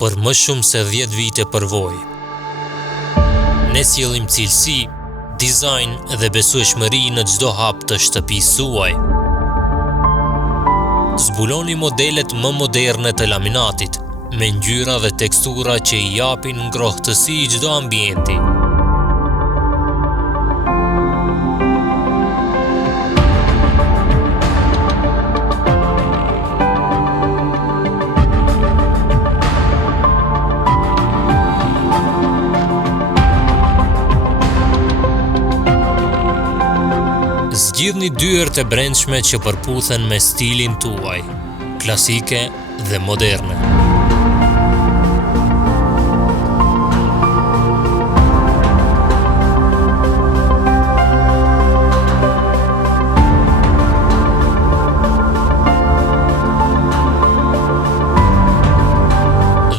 për më shumë se 10 vite përvojë. Ne sjellim cilësi, dizajn dhe besueshmëri në çdo hap të shtëpisë suaj. Zbuloni modelet më moderne të laminatit, me ngjyra dhe tekstura që i japin ngrohtësi çdo ambienti. Zgjidhni dyert e brendshme që përputhen me stilin tuaj, klasike dhe moderne.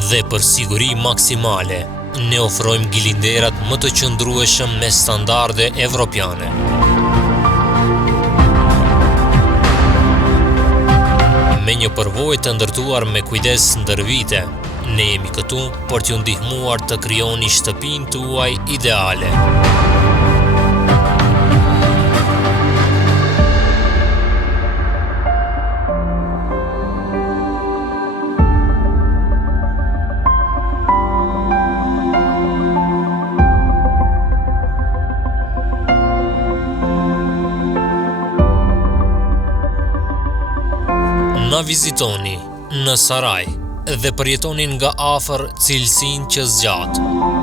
Dhe për siguri maksimale, ne ofrojmë gilinderat më të qëndrueshëm me standarde evropiane. Me një përvojë të ndërtuar me kujdes ndër vite, ne jemi këtu për t'ju ndihmuar të krijoni shtëpinë tuaj ideale. Na vizitoni në Saraj dhe përjetoni nga afër cilësinë që zgjat.